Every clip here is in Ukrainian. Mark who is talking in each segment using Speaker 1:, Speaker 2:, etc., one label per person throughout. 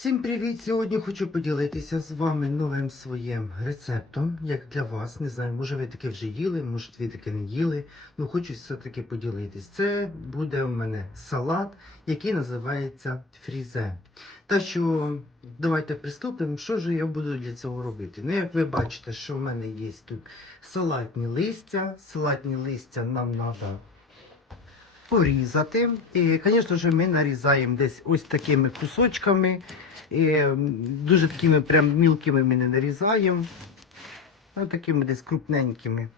Speaker 1: Всім привіт! Сьогодні хочу поділитися з вами новим своїм рецептом, як для вас. Не знаю, може ви таке вже їли, може ви таке не їли. Ну хочу все-таки поділитись. Це буде у мене салат, який називається фрізе. Так що давайте приступимо. Що ж я буду для цього робити? Ну, як ви бачите, що в мене є тут салатні листя. Салатні листя нам треба порізати. І, звісно ж, ми нарізаємо десь ось такими кусочками. І, дуже такими прям мілкими ми не нарізаємо, а такими десь крупненькими.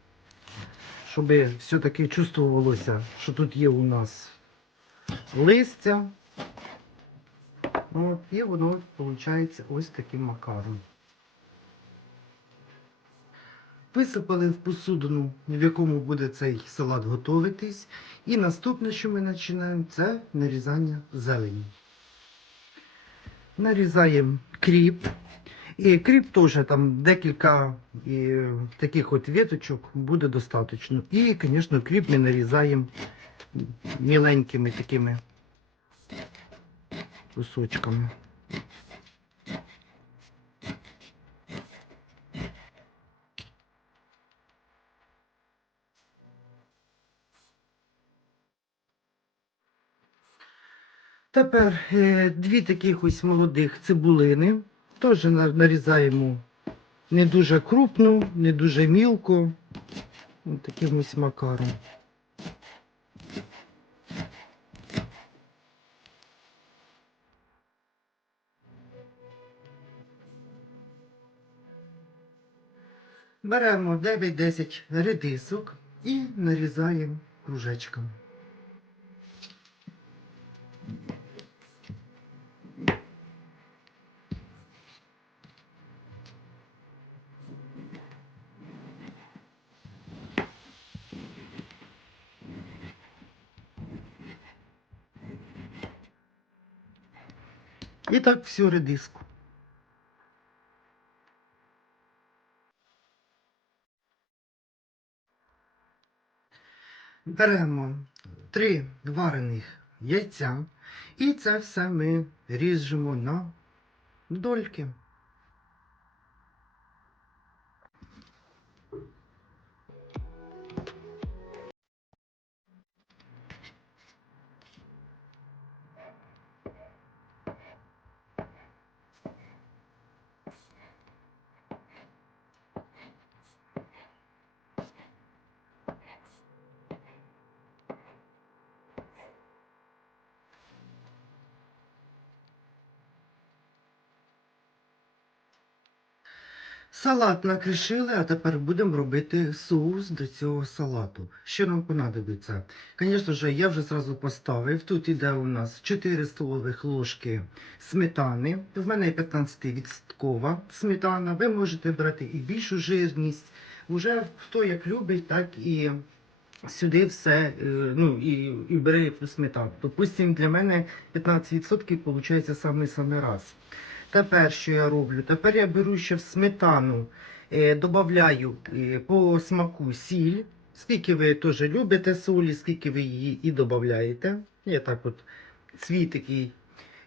Speaker 1: Щоб все-таки чувствувалося, що тут є у нас листя. От, і воно виходить ось таким макаром. Висипали в посудину, в якому буде цей салат готуватись. І наступне, що ми починаємо, це нарізання зелені. Нарізаємо кріп. І кріп теж там декілька і, таких от веточок буде достатньо. І, звісно, кріп ми нарізаємо міленькими такими кусочками. Тепер е, дві таких ось молодих цибулини. Теж нарізаємо не дуже крупно, не дуже мілко. Ось таким ось макаром. Беремо 9-10 редисок і нарізаємо кружечками. І так всю редиску. Беремо три варених яйця і це все ми ріжемо на дольки. Салат накришили, а тепер будемо робити соус до цього салату. Що нам понадобиться? Звісно ж, я вже зразу поставив. Тут іде у нас 4 столових ложки сметани. В мене 15% сметана. Ви можете брати і більшу жирність. Уже хто як любить, так і сюди все е, ну, і, і бере сметану. Допустим, для мене 15% виходить саме саме раз. Тепер що я роблю? Тепер я беру ще в сметану, е, додаю е, по смаку сіль. Скільки ви теж любите солі, скільки ви її і додаєте. Я так от свій такий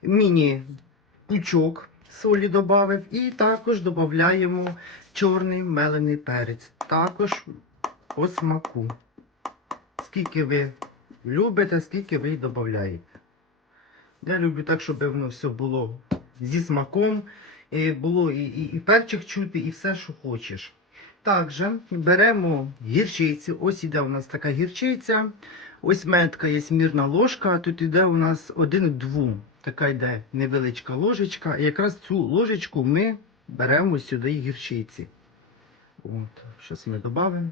Speaker 1: міні-пучок солі додав. І також додаємо чорний мелений перець. Також по смаку. Скільки ви любите, скільки ви додаєте. Я люблю так, щоб воно все було зі смаком, було і, і, і перчик чути, і все, що хочеш. Також беремо гірчицю. Ось іде у нас така гірчиця. Ось метка є мірна ложка, а тут іде у нас один дву. Така йде невеличка ложечка. І якраз цю ложечку ми беремо сюди гірчиці. От, Зараз ми додамо.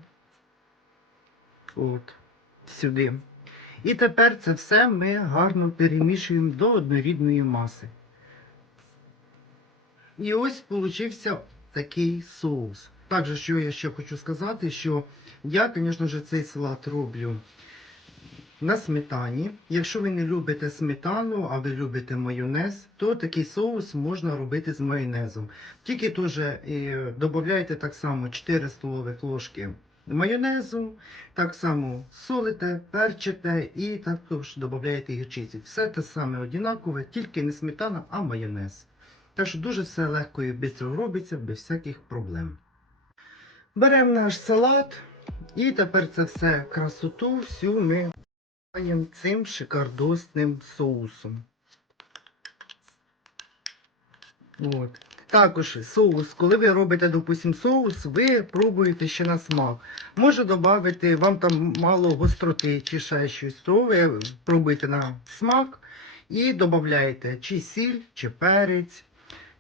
Speaker 1: От, сюди. І тепер це все ми гарно перемішуємо до однорідної маси. І ось получився такий соус. Також, що я ще хочу сказати, що я, звісно ж, цей салат роблю на сметані. Якщо ви не любите сметану, а ви любите майонез, то такий соус можна робити з майонезом. Тільки теж е, додайте так само 4 столових ложки майонезу, так само солите, перчите і також додаєте гірчиці. Все те саме однакове, тільки не сметана, а майонез. Так що дуже все легко і швидко робиться, без всяких проблем. Беремо наш салат і тепер це все красоту всю ми маємо цим шикардосним соусом. От. Також соус, коли ви робите, допустим, соус, ви пробуєте ще на смак. Може додати, вам там мало гостроти чи ще щось, то ви пробуєте на смак і додаєте чи сіль, чи перець,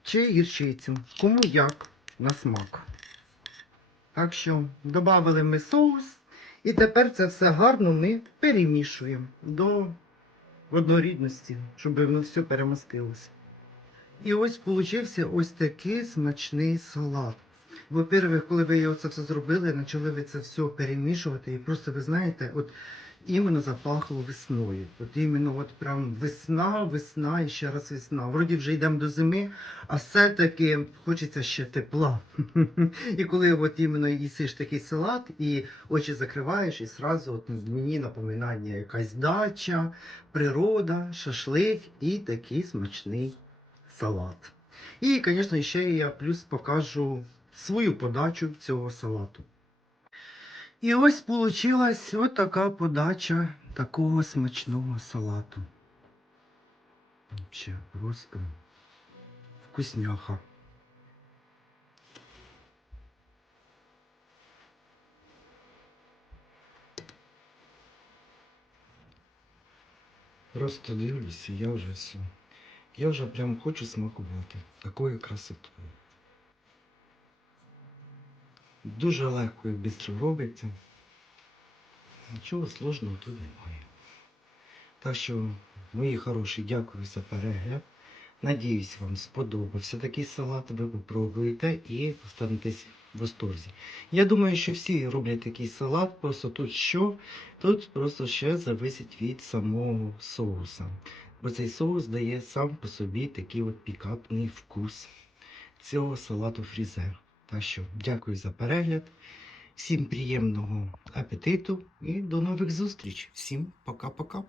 Speaker 1: чи гірчицю. Кому як на смак. Так що додали ми соус, і тепер це все гарно ми перемішуємо до однорідності, щоб воно все перемостилося. І ось получився ось такий смачний салат. Во-первых, коли ви це все зробили, почали ви це все перемішувати, і просто ви знаєте, от іменно запахло весною. От іменно от прям весна, весна і ще раз весна. Вроді вже йдемо до зими, а все-таки хочеться ще тепла. І коли от іменно їсиш такий салат, і очі закриваєш, і зразу от мені напоминання якась дача, природа, шашлик і такий смачний салат. І, звісно, ще я плюс покажу свою подачу цього салату. І ось получилась от така подача такого смачного салату. Ще просто вкусняха. Просто дивлюся, я вже все. Я вже прям хочу смакувати такою красотою. Дуже легко і швидко робиться. Нічого сложного тут немає. Так що, мої хороші, дякую за перегляд. Надіюсь, вам сподобався такий салат. Ви попробуєте і останетесь в восторзі. Я думаю, що всі роблять такий салат, просто тут що? Тут просто ще зависить від самого соуса. Бо цей соус дає сам по собі такий от пікантний вкус цього салату фрізер. Так що дякую за перегляд. Всім приємного апетиту і до нових зустріч. Всім пока-пока.